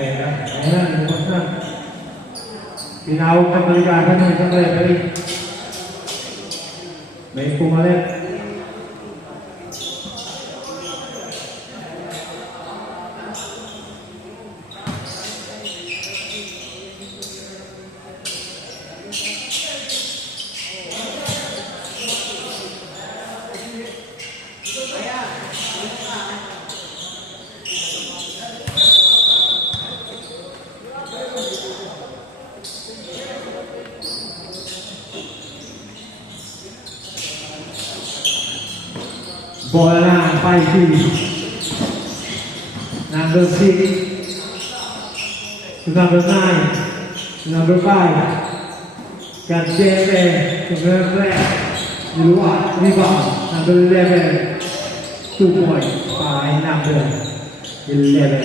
Teka, ayan, lumabas na. Tinawag ng kalikasan ng isang referee. May pumalit. Bola na, 5-2. Number 6. To number 9. To number 5. Gazzelle. To number 3. Rebound. Number 11. 2 points by number 11.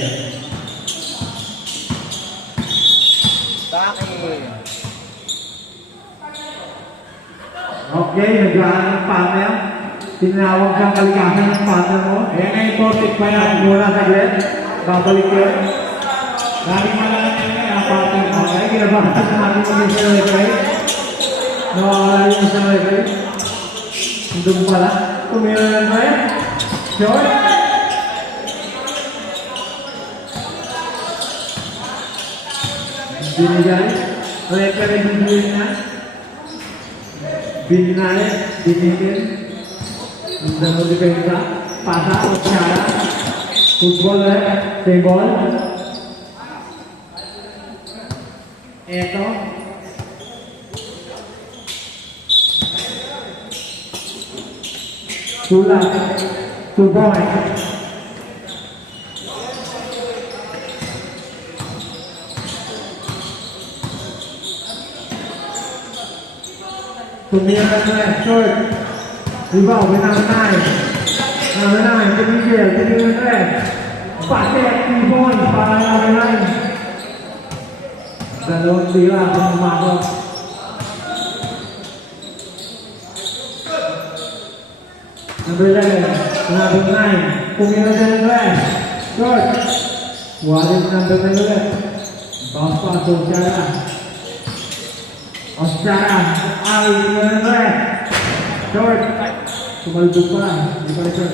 Okay, nag-aaral ng panel. Tinawag kang kalikasan ng partner mo. Ayan ay important pa yan. Muna saglit. Babalik yun. Laging malaman yan ang partner mo. Okay, kinabahan natin mo yung sa referee. Nawawala yung sa referee. Doon pala. Tumira lang ba yan? Short. Binigay. Referee binigay na. Binigay. Binigay. Ang depensa, pasa, Oshara, football, play ball. Eto. Tula, 2 points. Tumira na, short. Rebound with number 9. Number 9, Timmy with red. Basket, 3 points para number 9. Dalawang tira kung umakot. Number 11, number 9. Pumira na ng red. Short. Walid number 9 ulit. Bounce pass, Oshara. Oshara, Ali with ng red. Short. Tumalbo pa. Hindi pa rin.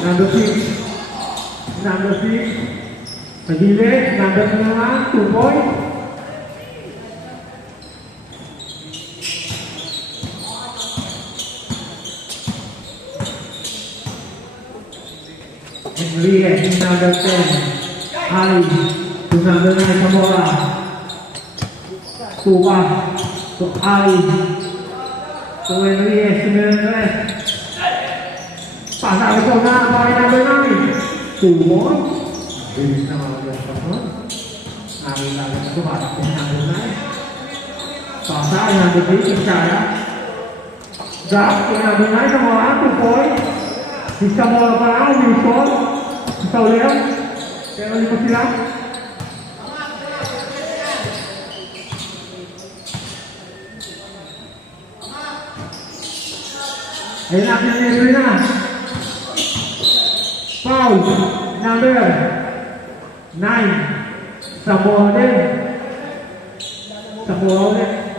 Number 6. Number 6. Sa gilid. Number 9. 2 points. Enrique. Number 10. Ali. To number 9. Zamora. Tuwa. To Ali. To Enrique, Enrique. Pasang ito na, bakit number 9? 2 points. Bilis na mga gano'n. Nakita na ito, bakit yung number 9? Pasang number 3, Oshara. Drop, yung number 9, Zamora, 2 points. Si Zamora pa lang, Wilson. Si Sauler. Pero hindi pa sila. Ayun natin ang libre na. Foul. Number 9. Zamora din. Zamora ulit.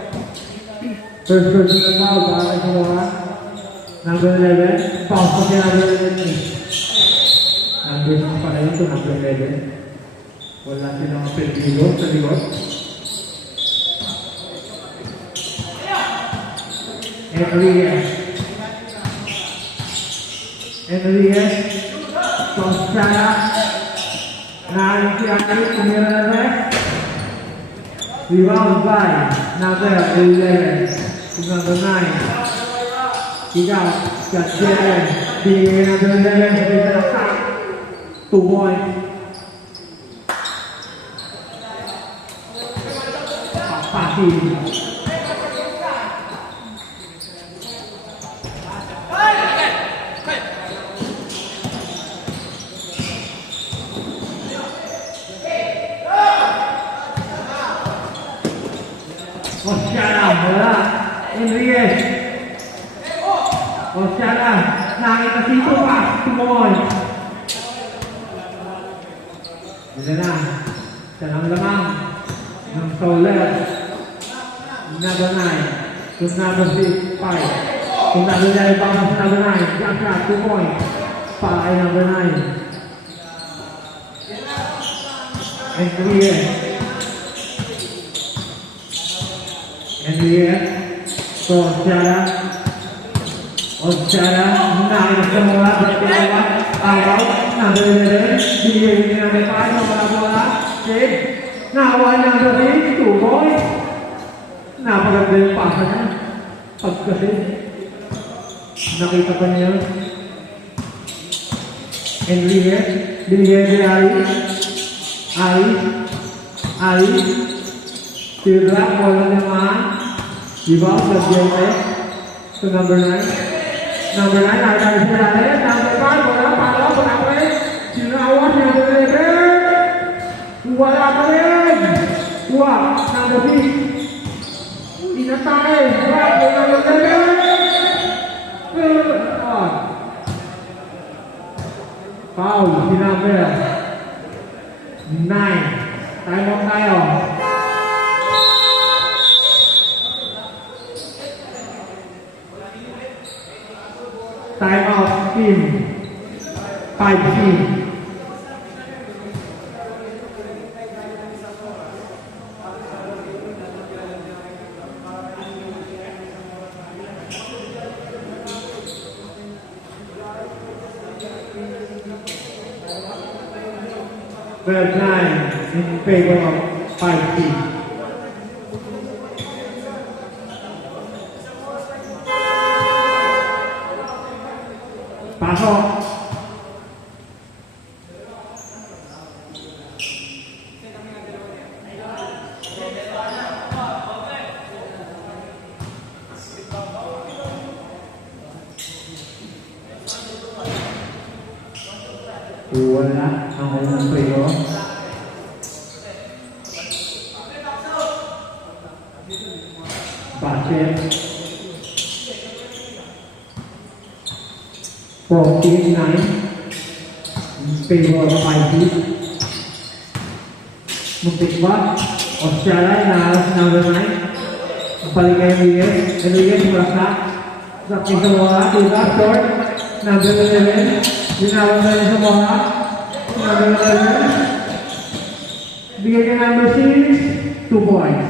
First personal foul para kay Zamora. Number 11. Foul pa kay number 11. Number 6 pa rin ito. Number 11. Wala silang perdido sa likod. Enrique. Enrique, Oshara, Nari, Pumira na rin. Rebound by number 11 to number 9. Ikaw, Gazzelle, binigay number 11 sa bisa na sa 2 points. Pati. Oshara, wala. Enrique. Oshara, nakita dito pa. Tumoy. Ito na. Tanang lamang ng Soler. Number 9. To number 6, 5. To number 9, bounce to number 9. Jump shot, 2 points. Para number 9. And clear. And clear. So, Osyara, naik semula berkelawan, awal, number 11, dia ini number 5, nomor bola, Sid, nawal number 3, 2 points. Napagandang pasa niya, pagkasin, nakita pa niya, Enrique, binigyan si Ali, tira, wala naman, diba, sa to number 9. Number 9, ada di sana. Number 5, bola palo, bola play. Sinawas number 11. Bola play. Wah, number 6. Inatay. Wah, number 11. Foul, si number 9. Time out tayo. Time out team 5 team. Third 9 in favor of 5 team. Pasok. Wala ang unang playo. Basket. 14-9 in favor of 5 feet. Muntik ba? Osyala, inahalas si number 9. Balik kay Enriquez, murasa. Sa aking sa mga, diba? Short. Number 11. Dinawan na rin sa mga. Number 11. Bigay kay number 6. 2 points.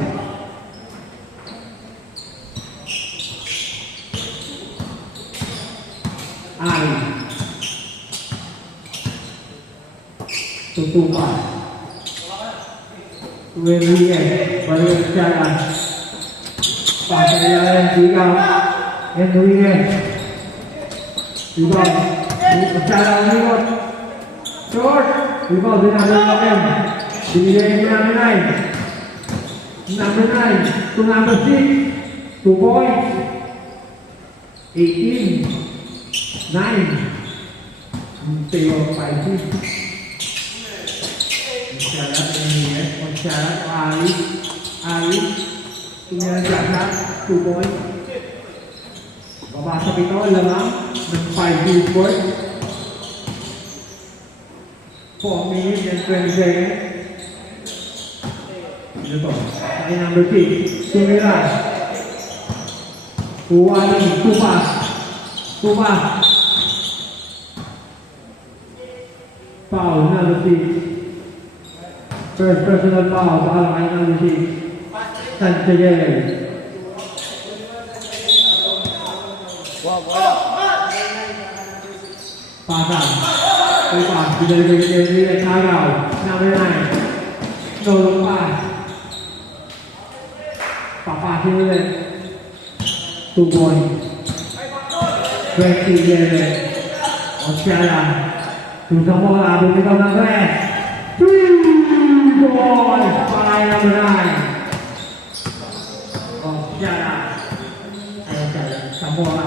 Ali. Tutupan. Enriquez, balik Osyala. Pasaya juga Enriquez. Juga Osyala unikot. Short. Juga dinamai Binigay number 9. Number 9 to number 6. 2 points. 18-9. Tayo 5 feet. Osyala Enriquez. Osyala Ali. Pinagjaga 2 points. Babasa ito lamang ng 5 feet court. 4 minutes and 20 seconds. Ito. Ay number 6. Tumira. Uwali. Tupa. Foul. Number 6. First personal foul. Foul kay number 6. Sanchez. Pasang. Tupa. Binalik kay Tagaw. Number 9. Nolong pass. Papasin ulit. 2 points. 20-11. Osyala. Susah bola. Bumitaw ng red. 3 points. Para number 9. Osyala. Sa bola.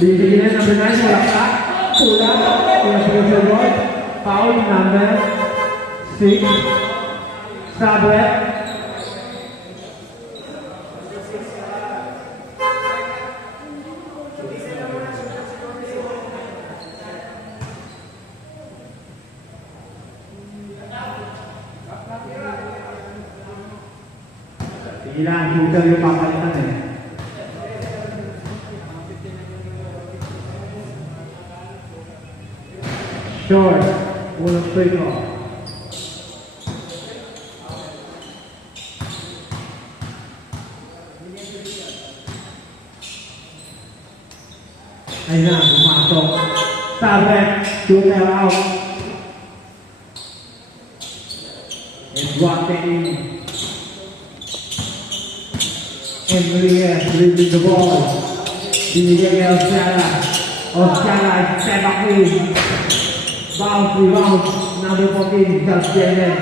Binigyan na number 9. Wala ka. Pulang. Pulang. Foul number 6. Sabret. Ilang shooter yung papalitan eh. Short. Unang free throw. Ayun na, pumasok. Tablet. Shooter out. And walking in. Enriquez dribbling the ball. Binigay kay Osiala. Osiala step back in. Bounce rebound. Number 14, Josh Jalen.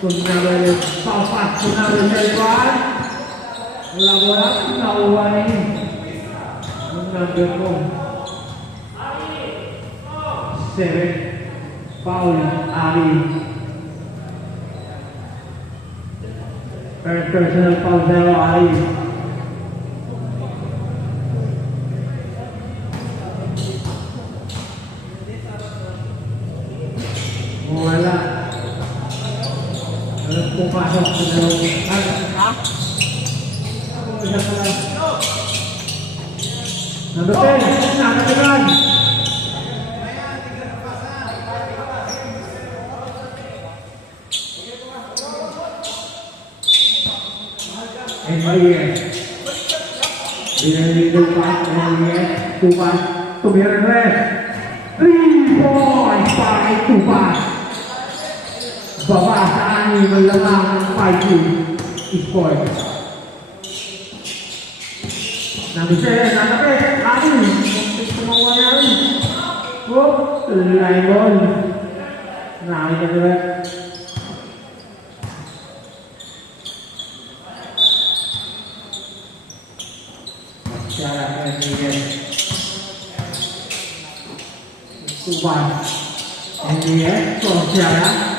Number foul pass to number 31. Wala bola, nauwa na yun. Number 7. Foul, Ali. Personal foul 0, Ali. Wala. Pumapasok sa dalawang. Ha? Isa pa lang. Number 10. Nakatigan. Enriquez. Binalito pa. Enriquez. Tupas. Tumirin. 3 points para kay Tupas. Baba sa ani malamang 5-2 score. Nabisaya, natapit, ani. Tumawa na rin. Oh, Limon. Nakita nila. Masyara ka nila. Tuban. Enriquez, Masyara.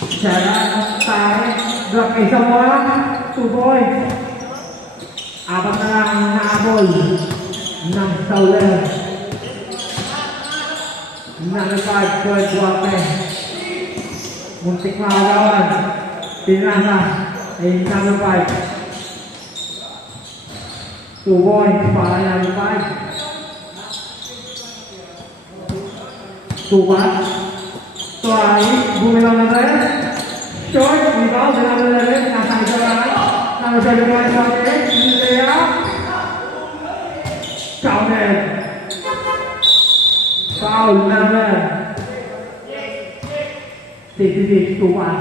Masyara, tarik. Drop isang bola. 2 points. Apat na lang ang naabol ng Sauler. Nalipad, Floyd Duarte. Muntik makagawan. Pinasa ay number 5. 2 points para number 5. Tubat. Tuay, bumilang na rin. Short, rebound, number 11. Nasa isa lang. Number 31, Duarte. Layup. Counted. Foul number 66, Tubat.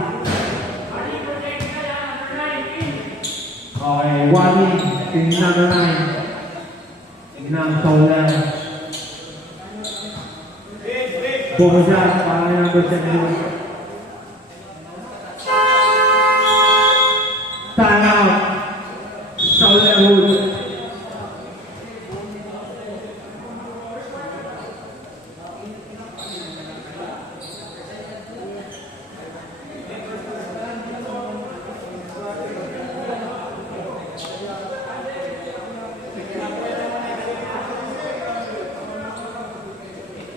Okay, warning. Team number 9. Ng Sauler. Bumagsak para number 7. Time out. Sauler Hood.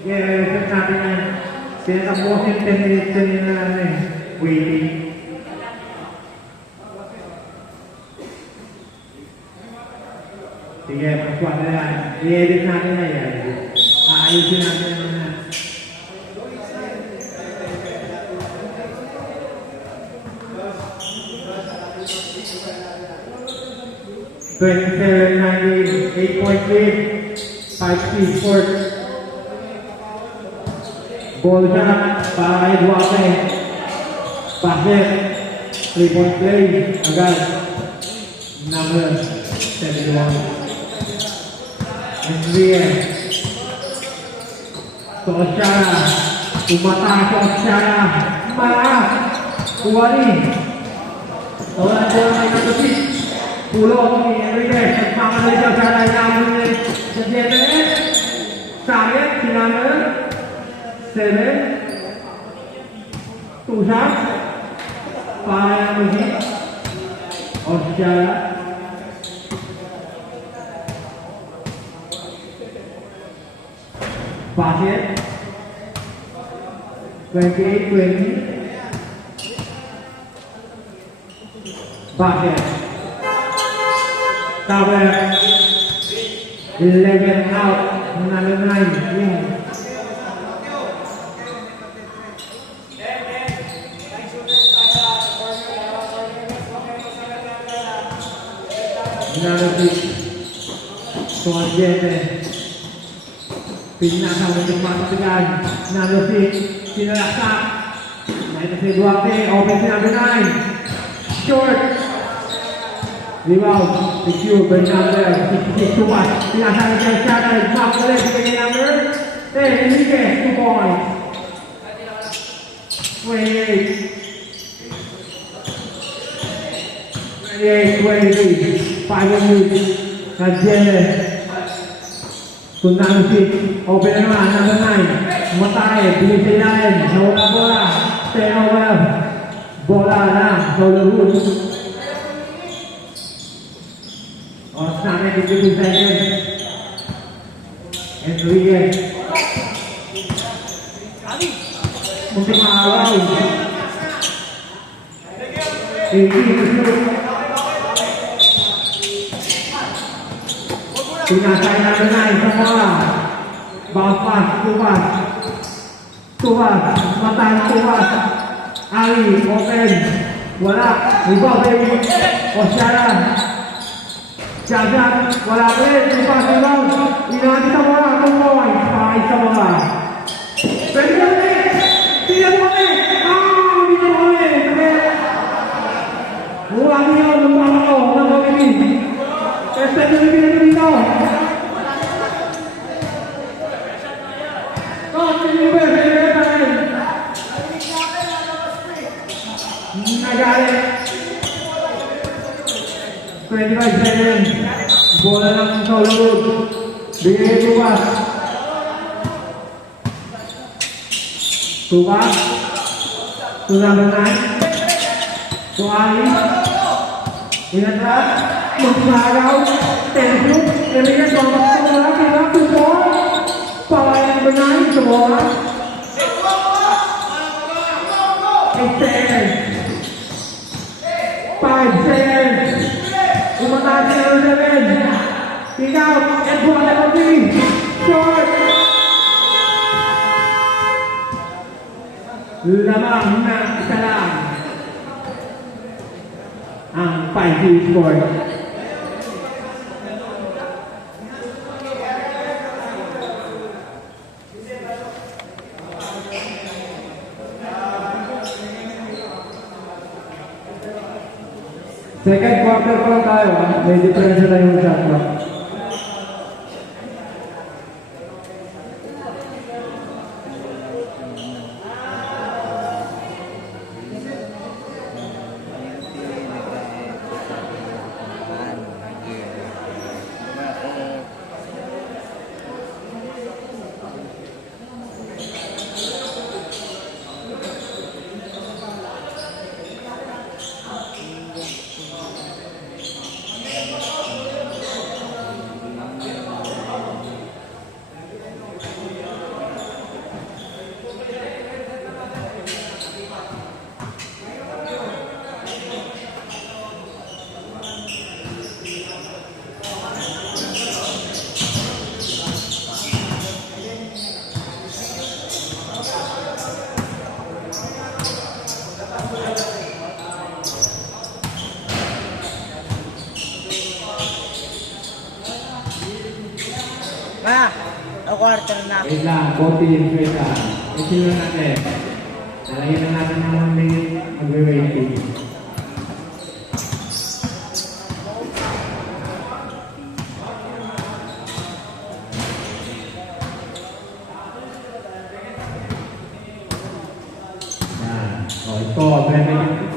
Yeah, sabi na, pinakamusin 10 minutes na waiting. Sige, pagkuhan na yan. I-edit natin na yan. Aayusin natin na yan. $27.98, 8-point lead, 5-speed sports. Ball shot para kay Duarte. Basket. 3-point play. Agad. Number 71. Enriquez. Osiala. Tumatak Osiala. Maaf. Kuwari. Wala bola kay Katupit. Pulong ni Enriquez. Nagmamalay sa Osiala. Inamun ni Jadjete. Sakit. Sinamel. 7, 2 shots, para music, Osiala, basket, 28-20, basket, Cover. 11 out. Number 9. Win. Number 6. Tuan Jete. Pinakang untuk masukkan. Number 6. Sinalaksak. Naik ke Duarte. Open number 9. Short. Rebound. Secure. Bernardo. 6 to 1. Pinakang Jete. Mark the left. Second number 10. Enrique. 2 points. 28. 23. 5 minutes. Kajian. Tunang six. Open naman. Number 9. Matay. Bilis natin. Nawala bola. Turnover. Bola na. Solid. Oras natin. 52 seconds. Enrique. Muntik maalaw. 80. Pinasay number 9 sa bola. Bounce pass, tuwas, matang tuwas. Ali, open. Wala, rebound baby. Osyara. Jajan, wala rin. Tuwas, rebound. Inati sa bola, 2 points. Pakay sa bola. Pwede ka ulit. Tidak boleh. Tidak boleh. Ulang yun, lumpang ako. Nang ini. Tested lebih dito. Nagalit. 25 seconds. Bola ng Solid. Bigay tuwas. Tuwas. To number 9. To Ali. Ingat. Magsagaw. Tensu. Enrique Thomas sa bola. Kailangan to ball. Palayan number 9 sa bola. 8 seconds. 5 seconds. Umatake na number 7. Kick out. And bola number 3. Short. Lamang na isa lang. Ang 5-2 score. Second quarter pa lang tayo, may difference na yung shot clock. Quarter na. Wait lang, konti yung wait lang. Ito lang natin. Nalagyan na natin ng 1 minute mag-waiting. Yan. O, ito, 20 minutes.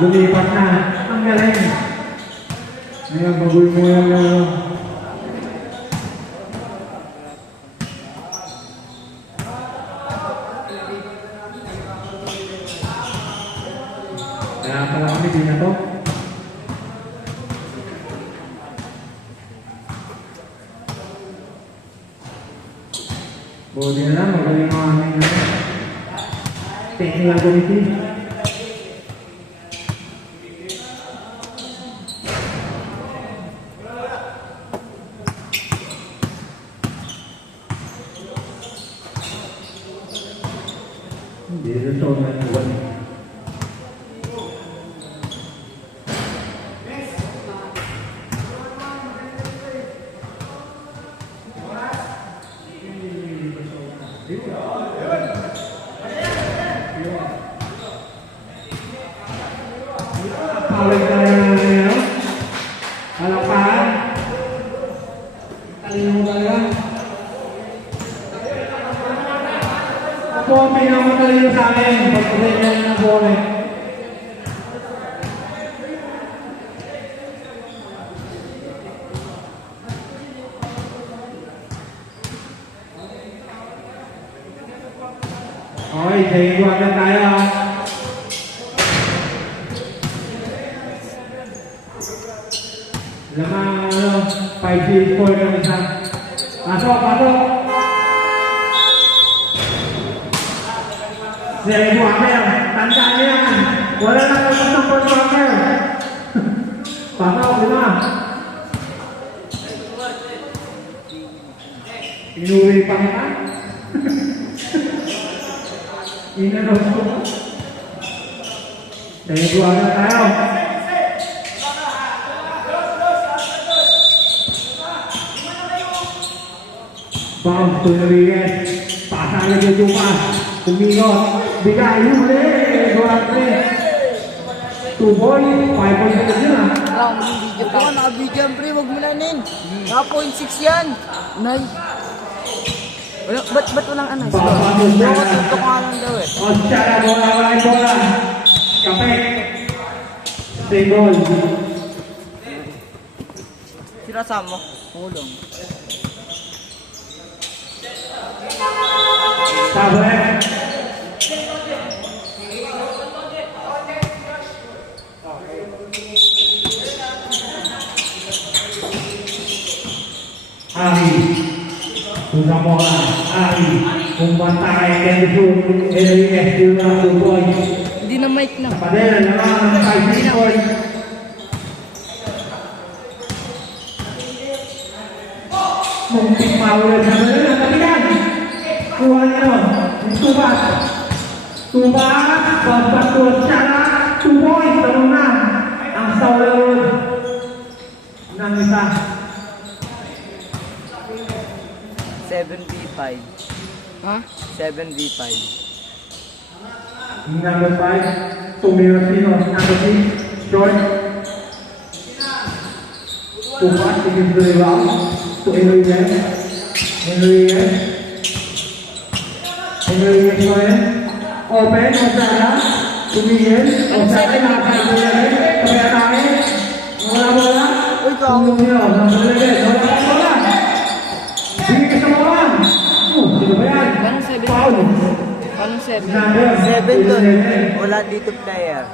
Lumipat na. Ang galing. Ngayon, bagoy mo yan lang. Kaya pala kami din na to. Buti na lang, magaling ang aming technical committee. Hindi rin ito na iwan. Pawag ka na ngayon. Halapahan. Talino mo talaga. Ako ang pinakatalino sa akin. Pagpapit na ng bole. Okay, sige, buwan na tayo. Lamang 5-4 ng isa. Pasok, pasok! Sige, buwaker. Tandaan niyo yan. Wala na kapag ng buwaker. Pasok, lima. Inuwi pa kita? Inanos ko. Sige, buwaker tayo. Bounce to Enriquez. Pasa na yung tupas. Tumingot. Bigay huli. Duarte. 2 boy. 5 points na yun Wala akong video pa. Ako naka-video pre, wag mo lanin. Naka 0.6 yan. Nay. Wala, ba't walang ano? Baka tutok nga lang daw eh. Osyara, bola, wala yung bola. Kapek. Single. Sinasama mo? Hulong. Sabre. Ari. Susah bola. Ari. Membantai Kenzo. Enriquez juga 2 poin. Hindi na mic na. Padel naman 5 poin. Mungkin mau udah tapi kan kuahnya tubat babat tuh cara tuboy teman ang sawel nang isa 7v5. Ha? 7v5. number 5 Tumirasino number 6 George tubat tingin dari bawah to Enriquez open Osara tumingin Osara nakakailan pagkatake bola Uy, ikaw. tulong nyo bola bigay ka sa bola sino ba yan? Anong 7? Foul Anong 7? number 7 doon. Wala dito player.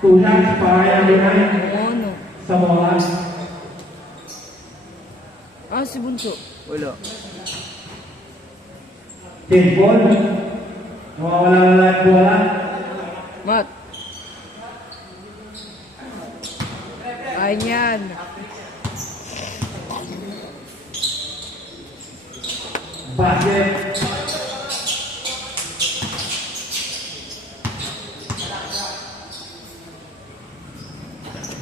2 shots para yan binay Ano? sa bola Ah, si Bunso. Wala. team ball mawawala-wala yung bola Mat. Kain yan. basket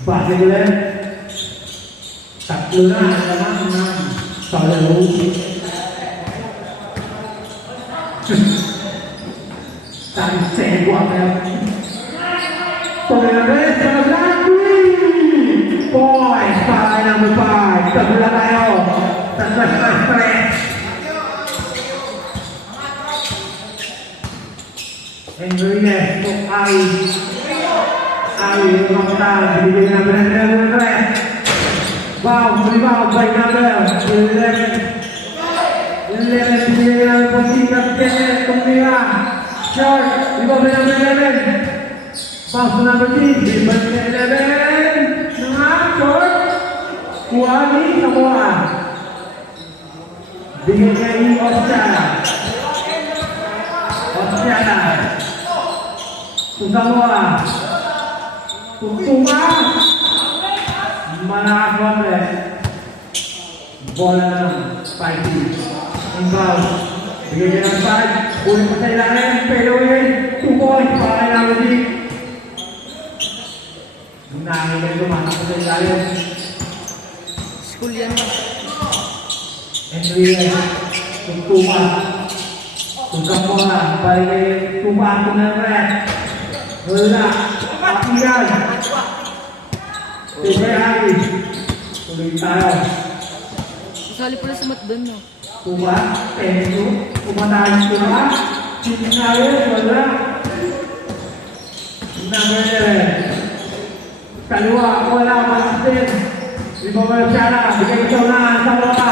basket ulit tatlo na naman ng Salero tadi segwa kayak Torres lagi boy para number 5 sebelah tayo stress Enriquez untuk Ali Ari Mokhtar, bigyan na ng red. Wow, rebound by number 11. 11 bigyan ng posikat Kenneth Tumira. Short, rebound by number 11. Pass to number 3, rebound by 11. Short. Kuha ni Samoa. Bigyan niya ni Ostiana. Ostiana. Samoa. Tutuma. Malakas Robles. Bola ng 5. Inbound. Bigyan niya ng 5. Ulit pa sa ilalim. Pero yun. 2 points. Para kay Ramsey. Nangin na lumakas pa sa ilalim. School yan. Enrique. Tutuma. Tutuma. Balik kay Tuma. Ako ng red. Wala. Pakiyan. Sige, Ari. Tuloy tayo. Isali pala sa mat doon, no? Tuba, penso, kumatayin ko na. Sinayo, wala. Number 11. Kaliwa, wala, malastin. Ibabalik siya na. Bigay ito na, sa wala.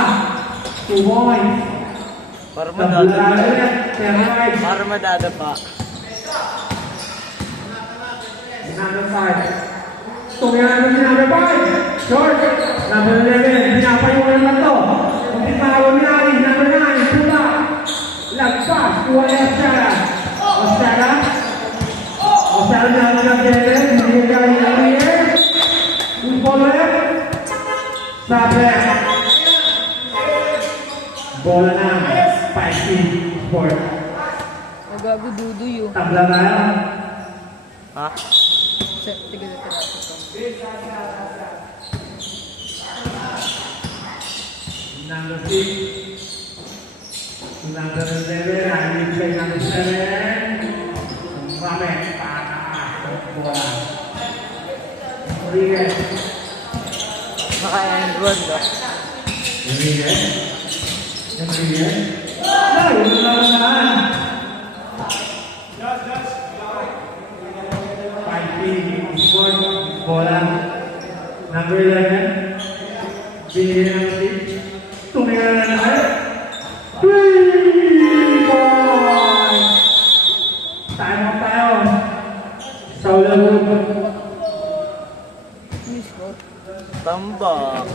Tumoy. Para madada Teray. Para madada pa. Number 5. Tumira na si number 5. Short. Number 11. Pinapayungan na to. Pagkitawa niya rin. Number 9. Pula. Lagpas. Kuha niya Ostiana. Ostiana. Ostiana niya ang nag-gere. Hindi niya rin ang niya. Upole. Sabre. Bola na. 5 sport. Nagago dudu yun. Tabla na yan. Ha? Tiga na tira. Number 6. Number 11. Ang play number 7. Ramen. Bola. Enrique. Naka-Android ba? Enrique. Enrique. Ay, wala naman. 5 sport. Bola. Number 11. Binili ng 6. Tumira na naman. 3 points! Time out tayo. Sa ulang Miss ko. Tambak.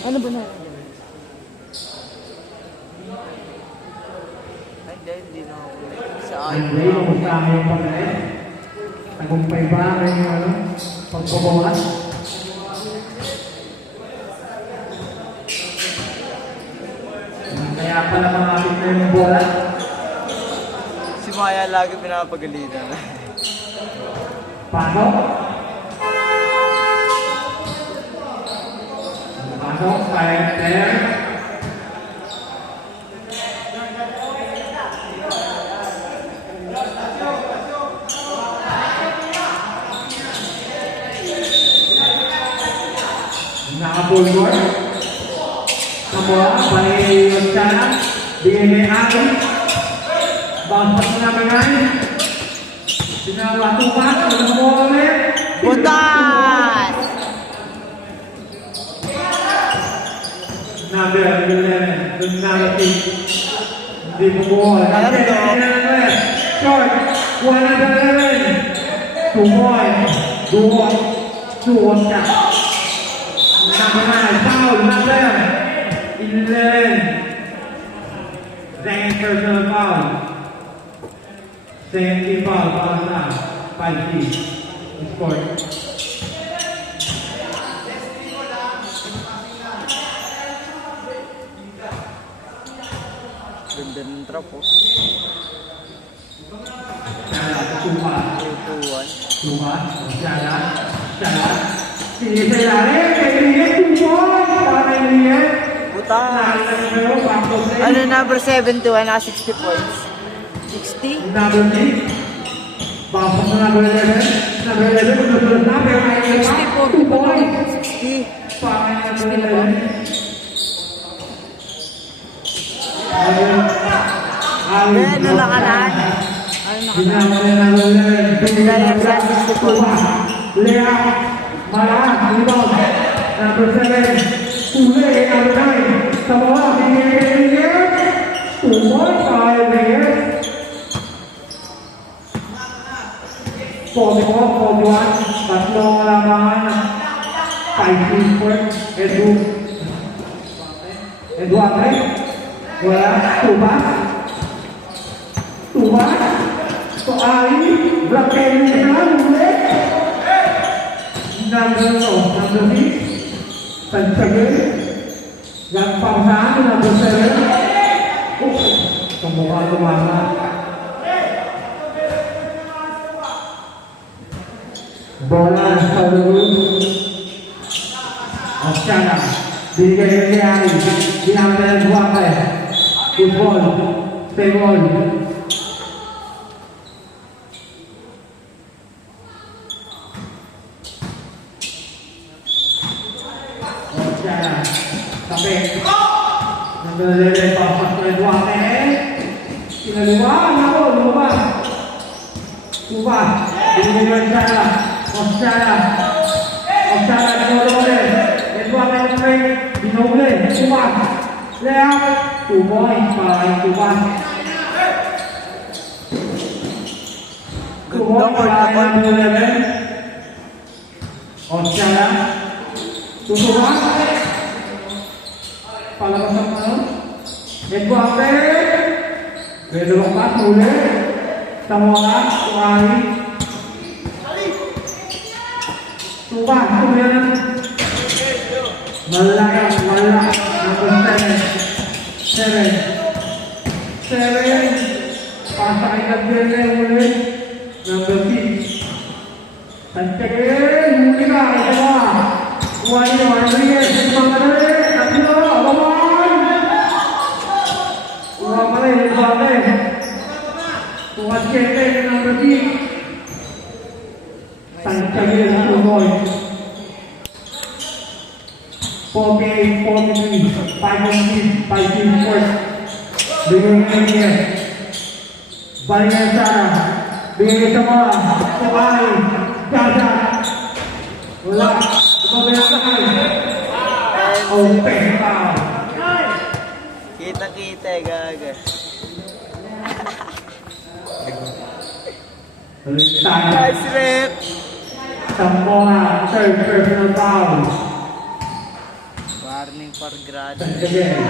Ano ba na? Ay, hindi na ako. Sa Hindi, kumusta ang iyong pagkain? Tagumpay ba ang iyong pagbabawas? Kaya pala makapit na yung bola. Si Maya lagi pinapagalitan. Pasok. Pasok, kaya player. Naka-ball board. Samoa, balik Ostiana. Bigay ni Ari. Bounce pass namin ay. Sinawa tumas. Samoa ulit. Butas! Number 11. Number 8. Hindi po buhol. Number 11. Short. 111. 2 points. Duo siya. Number 9. Foul. Number 11. Second personal foul. Second team foul. Foul na. 5-3. Score. Ganda ng trap oh. Tupa. 2-1. Tupa. Ostiana. Sini sa ilalim. Kay Riet. 2 points. Para kay Riet. Butas! Ano number 7 to? Naka 60 points. 60? Number 6. Pasok na number 11. Number 11, susunod na. Pero may 60, 40 pa lang. 60. Pangay na number 11. Ano nakalaan? Ginagawa na number 11. Player sa 60 points. Lea, Mara, rebound. Number 7. Tule, number 9. Sa bawah, bigyan. 2.5 Reyes. 44, 41. Tatlong labangan. 5 points. Eduardo. Wala. Tubas. Soali. Blackberry na. Lule. Number 6. Tansagay. Yang pangsahan. Number 7. Kumukha. Bola sa lulus. Oscara. Binigay ni Ali. Dinamay ang buwakay. Football. Tebol. Oscara. Tabi. Naglalagay papas na buwakay. Pinaluwa. Ako. Lumabas. Ubah. Binigay ni Oscara. Oscara. Dinodole. Eduardo Efraim. Dinodole. Ubah. Lea. 2 points para Ubah. 2 points para number 11. Oscara. Tutuwa. Palabasan mo. Eduardo. Pwede lumakas muli. Tamuha. Tuwari. Tuba, kemudian malak, number 7, pasang ikat dia mulai, number 6, tancapin, mula, semua, wali, semangat, tapi lo, lawan, tuan cetek number 6. Tancapin, 2 points. 48, 43, 5 points. Bigyan niya. Balikan sana. Bigyan sama. Tuhay. Jaja. Wala. Tumabay na. Open foul. Kita gaga. Tayo. Nice rip. Samoa. Third personal foul. Warning for grad. Again,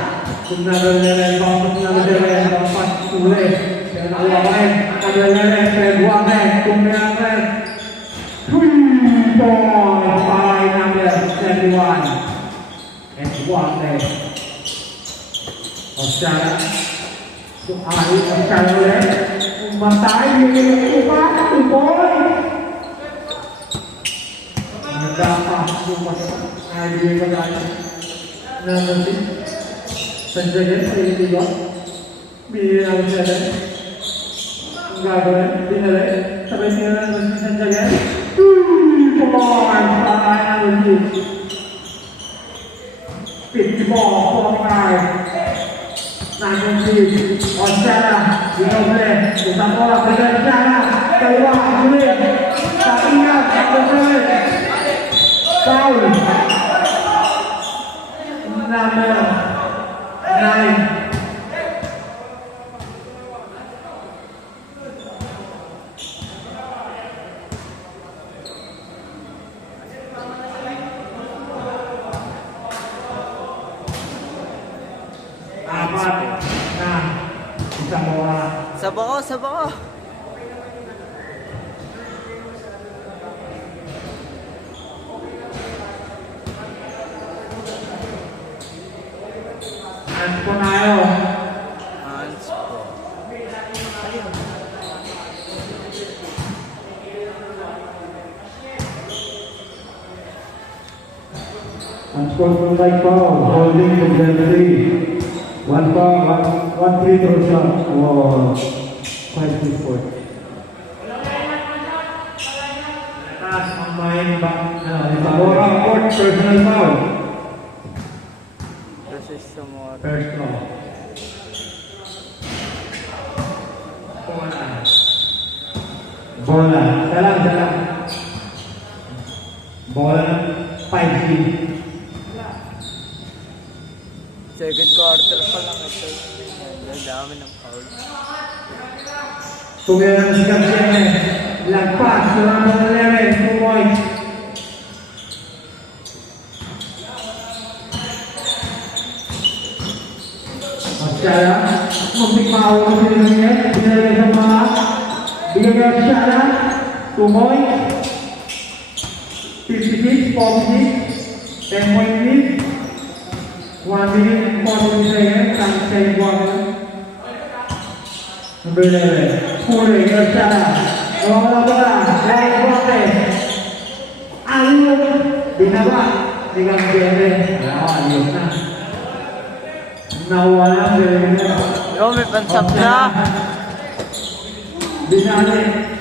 kung nalalayan ba ako nalalayan ba ako ulit. Kaya nalawain, nalalayan, kaya buwagay, kung nalalayan. 3 points by number 71. And buwagay. Oscara. Suari, Oscara ulit. Umatay, yung upa, 2 points. Nagdapas, yung ay, ko tayo. Nanti penjagaan ini juga biar saja enggak boleh dinilai sampai sini penjagaan pemain lagi 50 ball nanti Oscara boleh kita bola berjalan keluar boleh tak ingat boleh tahu number 9. Apat. Nah, bisa bawa. Sabako. Antonayo. Unscored by foul, holding to the 3. 1 foul, 1 free throw shot for 5 to 4. Taas ang main ba? Zamora Court, personal foul. Versus Zamora. First law. Bola. Bola. Dalang. Bola 5-3. Second quarter pa lang ito. Ang dami ng foul. Tumira na si Garcia. Lagpas. Surang ng 11. 2 points. Masyala. Magpikmao na sila niya. Binalagay sa mga. Bigyan niya Masyala. 2 points. 56, 46, 10 point lead. 1 minute and 40 seconds. Ang second quarter. Number 11. Pure, Masyala. Nawala bola. Right quarter. Ayun. Binaba. Bigang Bere. Ayun na. Nawala Bere. Yo, may pansap na. Binali.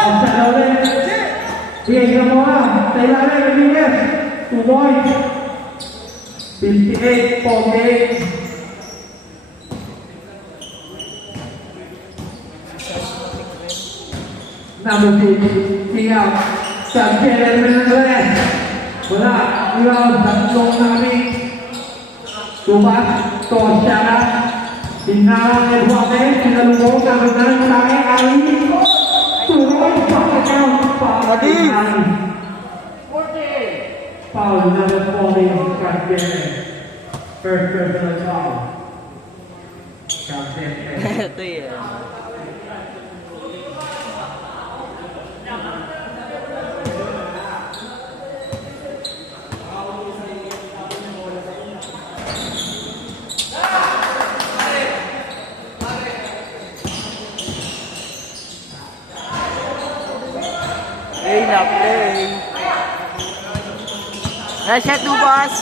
Masyala ulit. Bigay ka mo ha. Taylor, Rodriguez. 2 points. 58, 48. Number 2, Tingao. Sanchez Menendez. Wala. Ilaw. Tatlong namin. Tumas. Tosyana. Tingao. Eduardo. Sinalubog. Kagunan. Laki. Ali. Tuloy. Pakakaw. Adi. Foul. Number 40. Sanchez. First personal foul. Sanchez. Ito yan. Hey, na-play. Reset Lubas.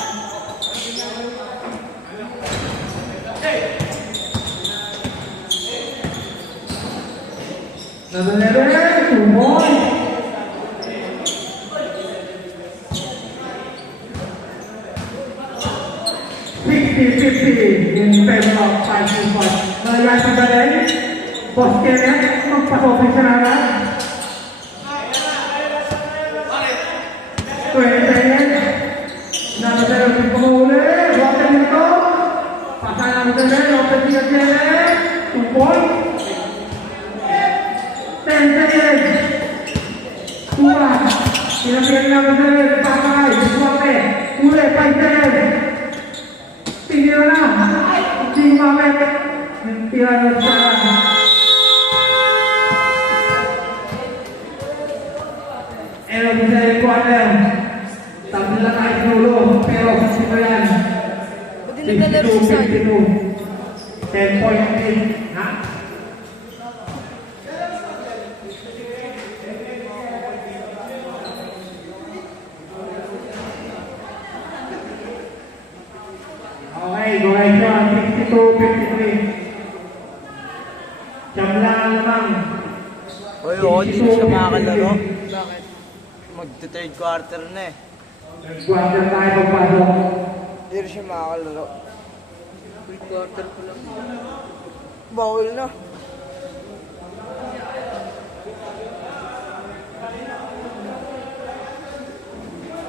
Number 11, 2 points. In favor of 5 points. Malihat sa galing, Boss Kenneth, magpasok sa naman. 20 seconds. Number 7, pumuli. Water nito. Pasahan natin din. Open si Kenneth. 2 points. 10 seconds. Tua. Pinapigyan naman sa rin. Pakay. Water. Uli. 5 seconds. Tingin na. Tingin mamit. Tira na sa Elo bisa quarter. Tampil lang kahit nulo. Pero kasi mo yan. Pwede naglalaro si Sai. 10 point lead. Ha? Okay, correction. 62-53. Siyam lang naman. Uy, oo, di siya makakalaro. Bakit? Magto-third quarter na eh. Quarter tayo pagpasok. Hindi rin siya makakalaro. Third quarter ko lang. Bawal na.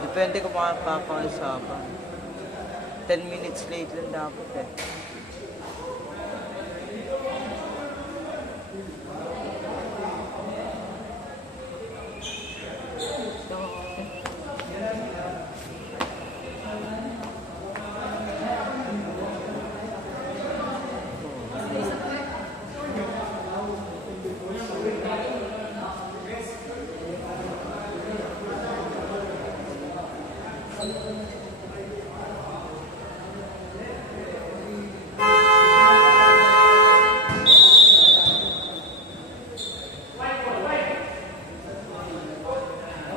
Depende kung papangisapan. 10 minutes late lang dapat eh.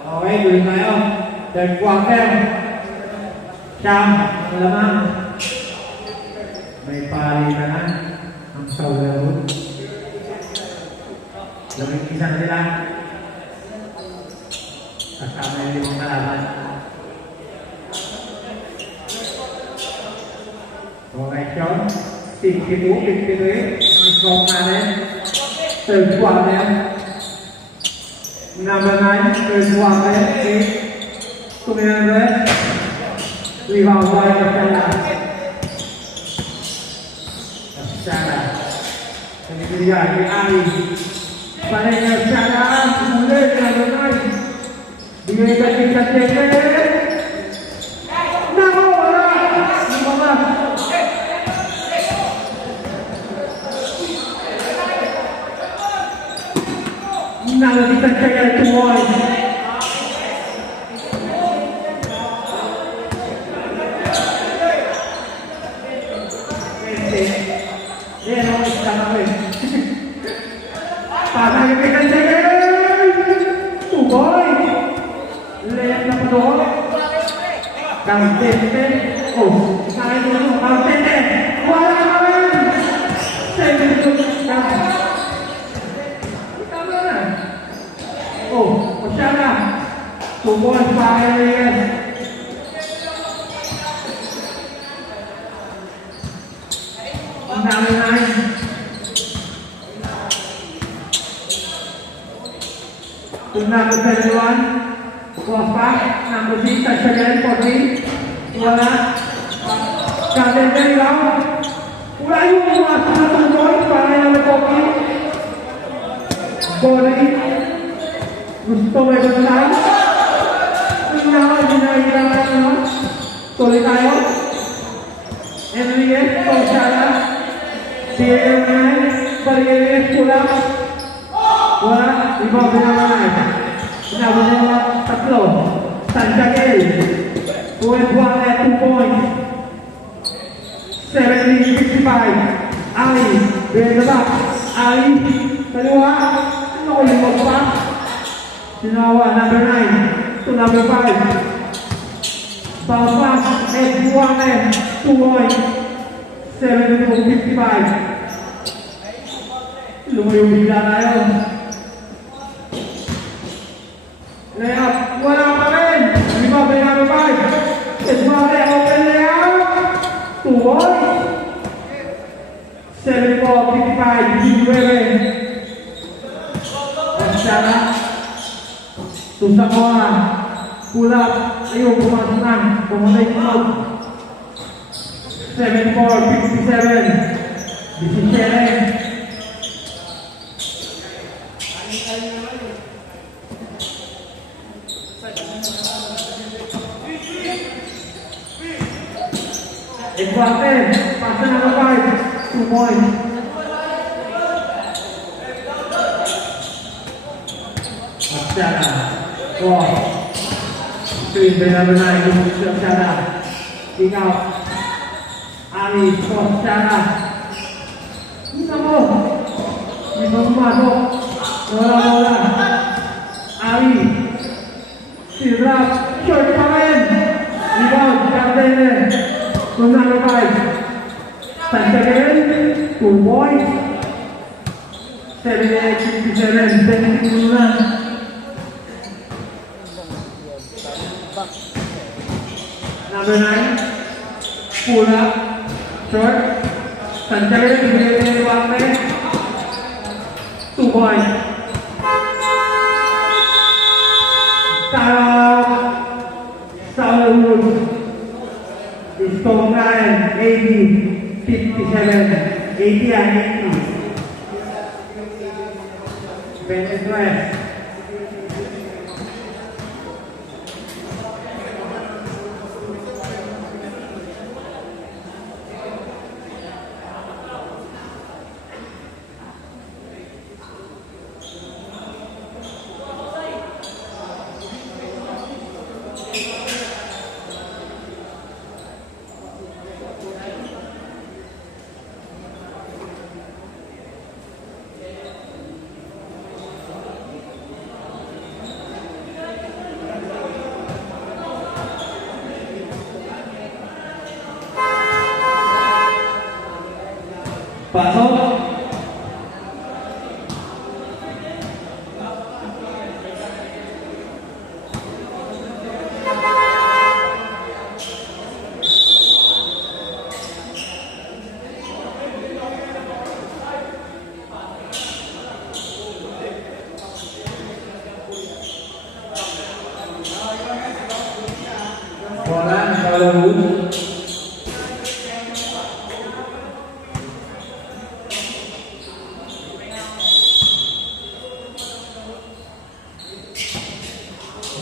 Okay, tuloy tayo. Third quarter. Siyam, malamang. May pari ka na. Ang saularo. Lamig isa na sila. Kasama yung limang kalaban. Correction. 52-53. Ang score natin. Third quarter. Number 9. Third quarter. 8. Tuminan. Rebound by Marcela. Marcela. Pinibigyan kay Ali. Balik Marcela. Muli. Number 9. Bigay ka din sa Chete. Nako! Wala! Lumabas. Nalo di sa Chete. Tumoy. Yan ang isa namin. Patay kay Chete. Tumoy. Lihat na pa doon. Kantete. Oh, sakit mo ito. Kantete. Wala ka rin. Save ito. Tama na. Oh, pasya na. Tumoy pa kayo yan. Ang dami na rin. Tunang sa dalawan. Wafat, number 6, touchdown for me. Wala. Kaden dari lawan. Wala yung mga tuloy para yung kopi. Body. Gusto mo ito na? Tingnan, ginagawa nyo. Tuloy tayo. Enriquez, Tosala. Pierre, Barrieres, pula. Wala. Iba binaman. Sinabi niya tatlo. Santiago. Point 1 at 2 points. 70-55. Ali. Behind the back. Ali. Kaliwa. Ano ko yung magpa? Sinawa. Number 9 to number 5. Balpas. At 1 at 2 points. 70-55. Lumayong bigla na yun. Layup, wala pa rin. Lima by number 5. Esmate, open layup. 2 points. 74-55. Gilwere. Pasyana. Tusamoa. Pull up. Ayun, pumasok na. Pumunay kumag. 74-57. 17. Eduardo, pasa number 5, 2 points. Marcela, 4. Screen by number 9, Marcela. Kick out. Ali, Marcela. Hindi mo. Hindi mo pumasok. Bola. Ali. Sirap. Short pa rin. Rebound, Cardene. Number 5. Santiago, 2 points. 78-57. Benefit muna. Number 9. Pull up. Short. Santiago, bigay ng Duarte. 2 points. Saul. Score 9, 80, 57, 80 and 80. Venezuela. Pasok. Bola Salud.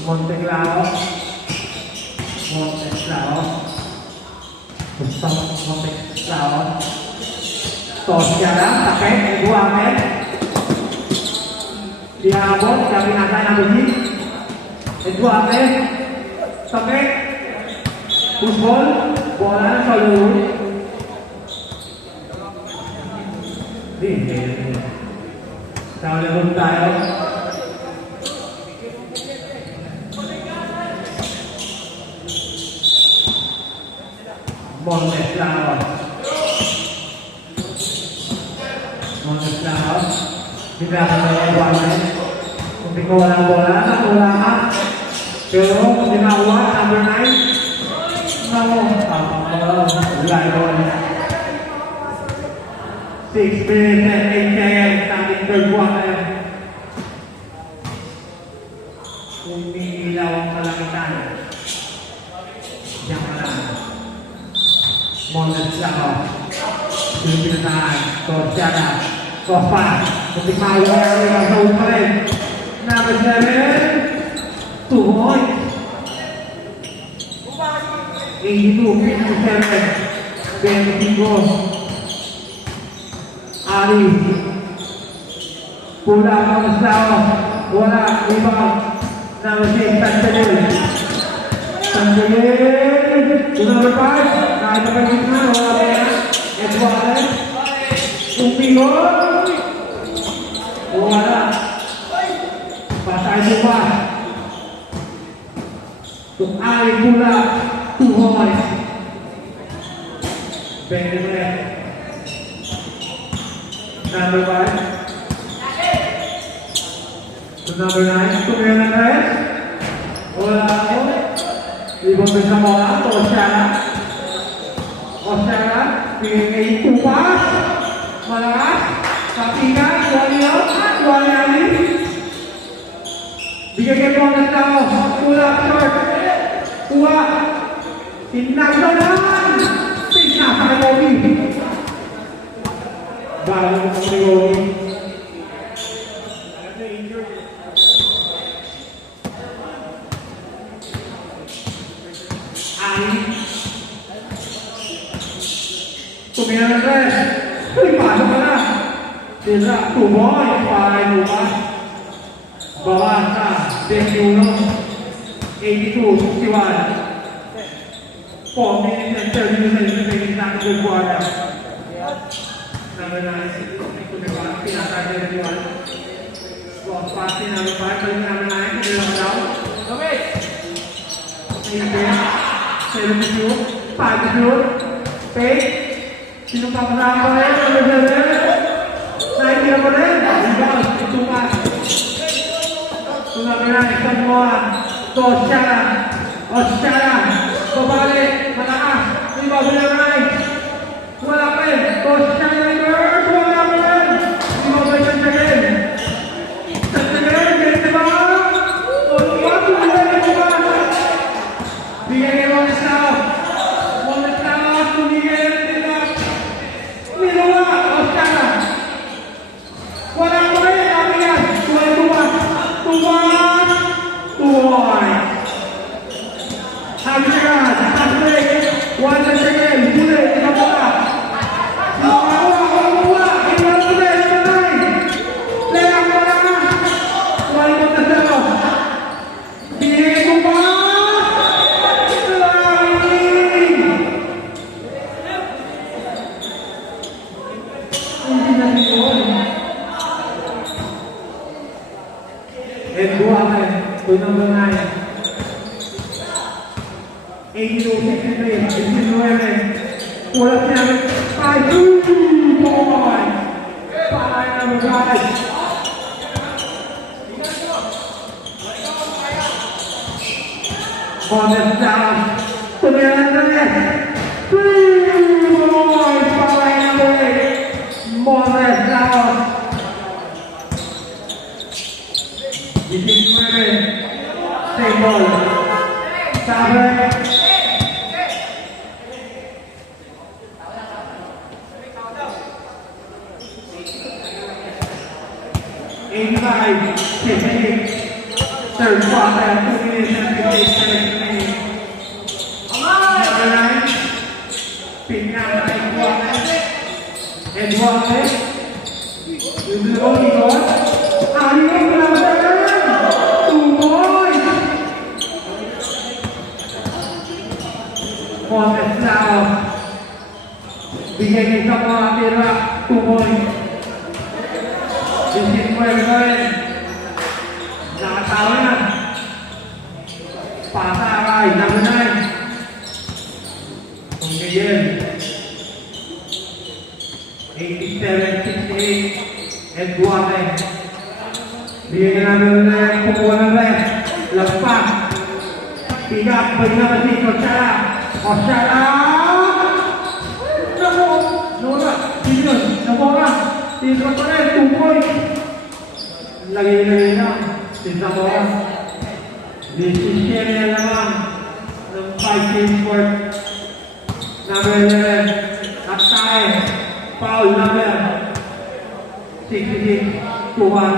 Monteclaro. Monteclaro. Gusto Monteclaro. Tosya pakai dua men. Dihabol kami nasa na bunyi. Dua men. Pakai football bola Salud. Sao lại không tài không? Monteclaro. Monteclaro. Tidak ada bola. Untuk bola, bola. Pero dinawa number 9. No. Lại rồi. 6 minutes and 8 seconds starting third quarter. Umiilaw ang kalangitan. Diyan ka lang. Monteclaro. Pinatahan. Torsiada. Kofa. Ketik malu yang tahu kalian. Number 7. 2 points. 82-57. Benfica. Ali. Bola Monteclaro. Bola rebound. Number 6 Tanjil. Number 5. Nah, itu kan kita bola Edward. Umpigo. Bola. Pasal jumpa. Untuk Ali pula. 2 points. Benfica. Number 5. Number 9. Tumira Reyes. Bola. Rebound bersama bola. Tosya. Pilih kupas. Malas. Sampingan. Wali Ali. Bigay kay Monteclaro. Bola short. Kuha. Tinagdanan. Tingnan sa Gobi. Bago ko si Gobi. Ali. Tumira ng Reyes. Uy, pasok ka na. Sila, 2 points. Para bukas. Bawas na. 21. 82-61. 4 minutes and 30 seconds remaining in the quarter. Number 9. Tumira. Pinatay na rin. Cross passing number 5. Balik number 9. Tumira daw. Okay. 7 to shoot. 5 to shoot. Fake. Sino pa kasama rin? Naikira mo rin. Rebound. Itumas. Number 9. Samuan. Tosya. Babalik. Malakas. Rebound number 9. Wala pa rin. Tosya. Wala pa rin. Rebound by Santiago. Ganit na ba? Bigay kay Monteclaro. Tumigil. Nilawa. Tosya. Wala pa rin. Amigas. Tumas. Habis sekarang. Atas break. One second. Boleh. Kita bola. Bola. Kita boleh. Lelang bola. Wali Monteclaro. Bigay kupas. Number 9. 82-63. 19. Bola siya. 5 points. 5 number 5. Monteclaro. Tumira ng Reyes. 3 points. 5 number 8. Monteclaro. 19. Same ball. Sabre. 58. Third quarter, 2 minutes and 58 seconds remaining. Number 9, Pinyata Eduardo. Will be rolling on. Ayun, laban! 2 points! Montes Lao. Bigay niya sa mga tira. 2 points. 19 points na rin. Nakatawa na. Pataray, number 9. Miguel. 87-68. Eduardo. Bigay niya namin na kumuha ng red. Lampas. Tigat, balik naman si Coachara. Coachara! Naku! Nawala. Sino? Nawala. Sino pa rin? 2 points. Lagay na. Sino pa rin? Decision na naman ng 5 games worth. Number 11. At tayo. Foul number 66. 2-1.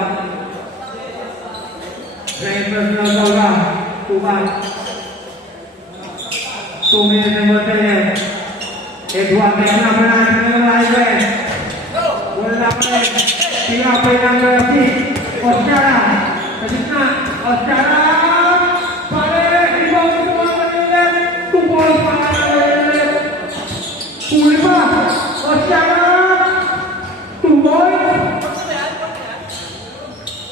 Drivers na bola. 2-1. 2 minutes and 1 second. Eduardo number 9. Wala pa rin. Pinapay number 6. Osyara. Sa gitna. Osyara. Pare. Ibaw ito mga kanilan. 2 points pa nga kanilan. Huli pa. Osyara. 2 points.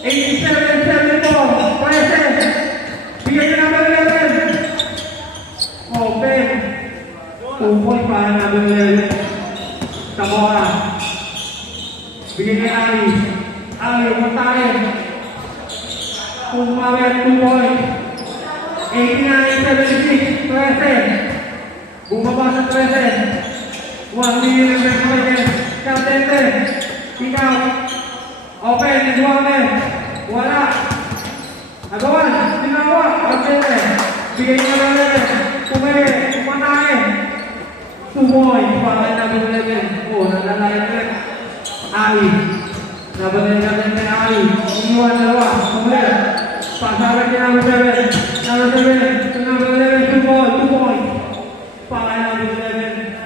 87-74. Present. Bigyan niya number 11. Open. 2 points pa nga number 11. Samora. Bigyan niya Ali. Ali, umatayin. Umawet 2 points. 89-76. Present. Bumaba sa present. 1 million and present. Kaltente. Ikaw. Open. Eduardo. Wala. Agawan. Sinawa. Kaltente. Bigyan niya ng 11. Pumili. Umatayin. 2 points. Para namin 11. Oh, nalalayan ulit. Ali. Nabalik natin kay Ali. Iniwan dalawa. Pumuli. Pasaran niya ng 7. Number 7. Number 11. 2 points. Para namin 11.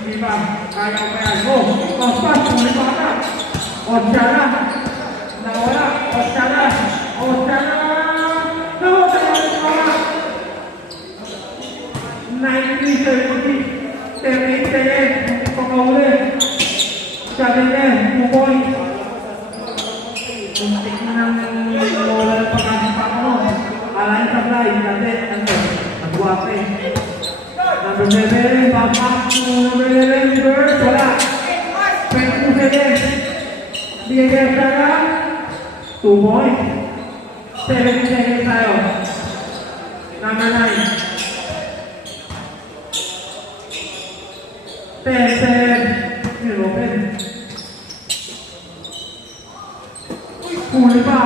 Hindi pa. Kaya ko kaya. Oh, paspas. Pumuli pa ka. Osyara. Nawala. Osyara. Osyara. Nawala. 93-70. 10-8. Pangahuli. Sabi niya, 2 points. Muntik na nang wala ng pagkasipak mo. Alain sa fly. Dati, nagwape. Number 7, bapak. Number 11, bird. Wala. 22 seconds. Bigay kaya sana. 2 points. 7 seconds tayo. Number 9. 10. Yun, open. Huli pa.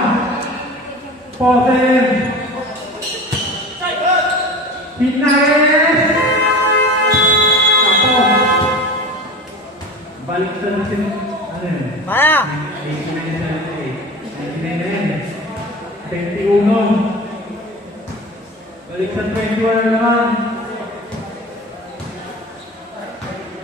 4. Pinares. Ako. Balik sa natin. Ano yun? Maya! 89-78. 21. Balik sa 21 na naman.